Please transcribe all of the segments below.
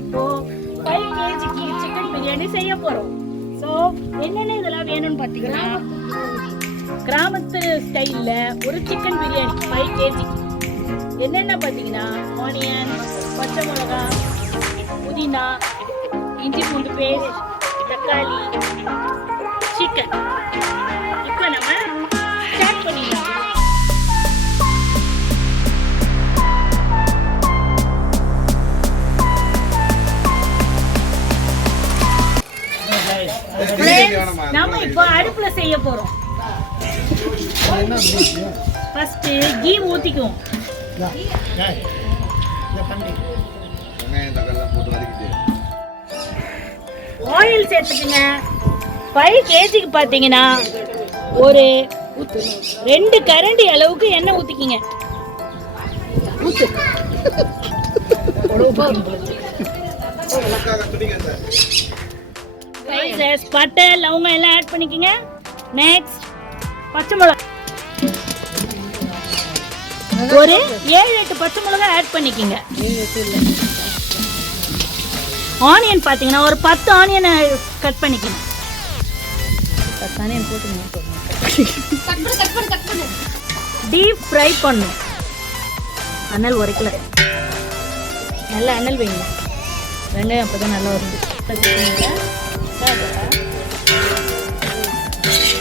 இப்போ 5 kg chicken biryani செய்ய போறோம். ஸோ என்னென்ன இதெல்லாம் வேணும்னு பார்த்தீங்கன்னா, கிராமத்து ஸ்டைல்ல ஒரு சிக்கன் பிரியாணி 5 kg. என்னென்ன பார்த்தீங்கன்னா, ஆனியன், பச்சை மிளகா, புதினா, இஞ்சி பூண்டு பேஸ்ட், தக்காளி, சிக்கன். இப்போ நம்ம ஸ்டார்ட் பண்ணிடலாம். நாம இப்போ அடுப்புல செய்ய போறோம். First key ஊத்திக்குவோம். ஆயில் சேர்த்துக்குங்க. 5 kg பாத்தீங்கன்னா ஒரு 2 கரண்டி அளவுக்கு எண்ணெய் ஊத்திக்கிங்க. பட்டை லவங்கம் எல்லாம் ஆட் பண்ணிக்கங்க. நெக்ஸ்ட் பச்சை மிளகா ஒரு 7-8 பச்சை மிளகா ஆட் பண்ணிக்கங்க. ஆனியன் பாத்தீங்கன்னா ஒரு 10 ஆனியனை கட் பண்ணிக்கணும். 10 ஆனியன் போட்டு டீப் ஃப்ரை பண்ணும். அனல் உரைக்கல, நல்லா அனல் வைங்க. வெங்காயம் அப்பதான் நல்லா வருது.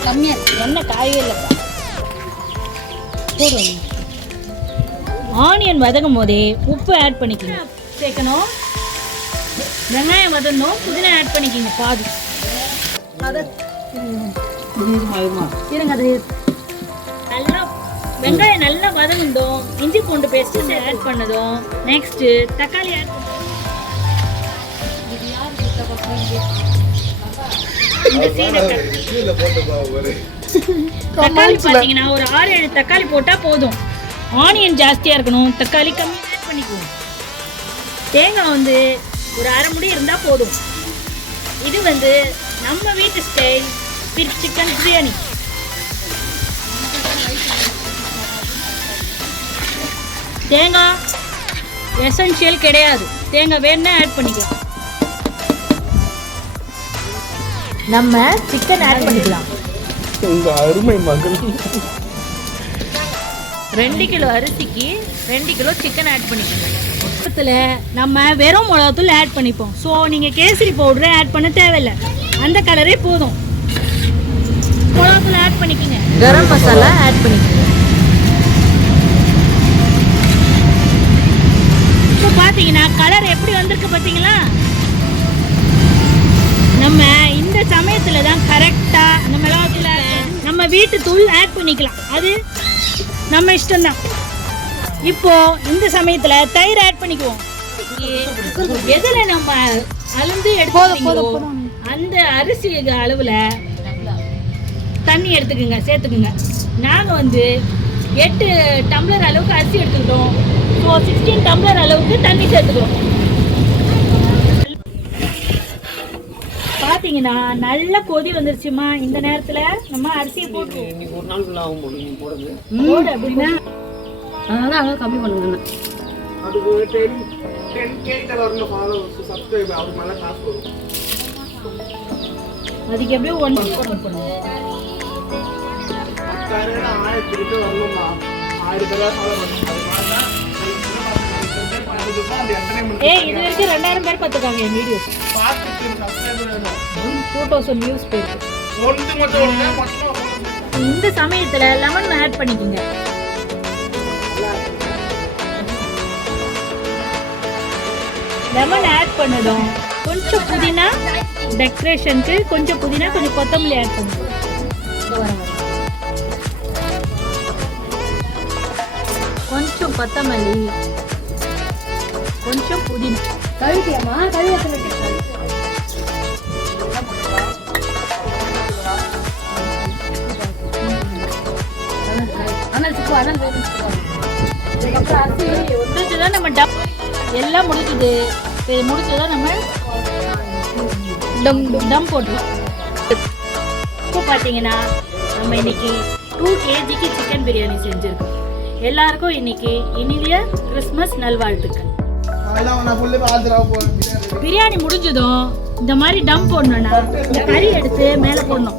கம்மியா எண்ணெய் காயவே இல்லைப்பா. ஆனியன் வதங்கும் போதே உப்பு ஆட் பண்ணிக்கணும், சேர்க்கணும். வெங்காயம் வதங்கணும், புதினா ஆட் பண்ணிக்கோங்க பாதி. இருங்க, அது நல்லா வெங்காயம் நல்லா வதங்கணும். இஞ்சி பூண்டு பேஸ்ட் ஆட் பண்ணதும் நெக்ஸ்ட் தக்காளி ஆட் பண்ணணும். தக்காளி பாத்தீங்கன்னா ஒரு 6-7 தக்காளி போட்டா போதும். ஆனியன் ஜாஸ்தியா இருக்கணும், தக்காளி கம்மி ஆட் பண்ணிக்குவோம். தேங்காய் வந்து ஒரு 1/2 முடி இருந்தா போதும். இது வந்து நம்ம வீட்டு ஸ்டைல் சிக்கன் பிரியாணி. தேங்காய் எசென்ஷியல் கிடையாது, தேங்காய் வேணும்னா ஆட் பண்ணிக்கலாம். நம்ம சிக்கன் ஆட் பண்ணிக்கலாம். உங்க அருமை மகள் 2 கிலோ அரிசிக்கு 2 கிலோ சிக்கன் ஆட் பண்ணிக்கலாம். பக்கத்தில் நம்ம வெறும் மிளகாத்தூள் ஆட் பண்ணிப்போம். ஸோ நீங்கள் கேசரி பவுடரை ஆட் பண்ண தேவையில்லை, அந்த கலரே போதும். மிளகாத்தூள் ஆட் பண்ணிக்கோங்க, கரம் மசாலா ஆட் பண்ணிக்கோங்க. இப்போ பார்த்தீங்கன்னா கலர் எப்படி வந்திருக்கு பார்த்தீங்களா? நம்ம இந்த சமயத்துல தான் கரெக்டா அந்த மிளகாத்தூள் நம்ம வீட்டு தூள் ஆட் பண்ணிக்கலாம், அது நம்ம இஷ்டம் தான். இப்போ இந்த சமயத்துல தயிர் ஆட் பண்ணிக்குவோம். எதுல நம்ம அளந்து எடுப்போம் அந்த அரிசி அளவுல தண்ணி எடுத்துக்குங்க, சேர்த்துக்குங்க. நாங்க வந்து 8 டம்ளர் அளவுக்கு அரிசி எடுத்துக்கிட்டோம். ஸோ 16 டம்ளர் அளவுக்கு தண்ணி சேர்த்துக்கிறோம். பாத்தீங்கன்னா நல்ல கொதி வந்துருச்சுமா. இந்த நேரத்துல நம்ம அரிசியை போட்டுருவோம். ஒரு நாளுக்குள்ள ஆகும் போடுது போடு அப்படின்னா அதனால அவங்க கம்மி பண்ணுங்க. அதுக்கு 10K வரணும் ஃபாலோவர்ஸ், சப்ஸ்கிரைபர், அது மேல காசு வரும். அதுக்கு எப்படியோ 1 மந்த் பண்ணுவோம். காரணம் 1000 கிட்ட வரணும்மா, 1000 பேரா ஃபாலோ பண்ணுங்க. ஏய், இது வரைக்கும் 2000 பேர் பார்த்துருக்காங்க என் வீடியோஸ். பார்த்துட்டு சப்ஸ்கிரைபர் வேணும். 2000 வியூஸ் போயிருக்கு. ஒன்று மட்டும் இந்த சமயத்துல லெமன் ஆட் பண்ணிக்கோங்க. லெமன் ஆட் பண்ணதும் கொஞ்சம் புதினா டெக்கரேஷனுக்கு, கொஞ்சம் புதினா கொஞ்சம் கொத்தமல்லி ஆட் பண்ணுங்க. கொஞ்சம் கொத்தமல்லி, கொஞ்சம் புதினா. கழுவிட்டியாமா? கழுவி முடிஞ்சுதான் நம்ம எல்லாம் முடிஞ்சுது. முடிஞ்சதான் நம்ம டம் போட்டுருவோம். இப்போ பார்த்தீங்கன்னா நம்ம இன்னைக்கு 2 kg சிக்கன் பிரியாணி செஞ்சுருக்கோம். எல்லாருக்கும் இன்னைக்கு இனிய கிறிஸ்மஸ் நல்வாழ்த்துக்கள். நான் புள்ளே ஆந்திரா போறேன். பிரியாணி முடிஞ்சதும் இந்த மாதிரி டம் போடணும்னா இந்த கறி எடுத்து மேலே போடணும்.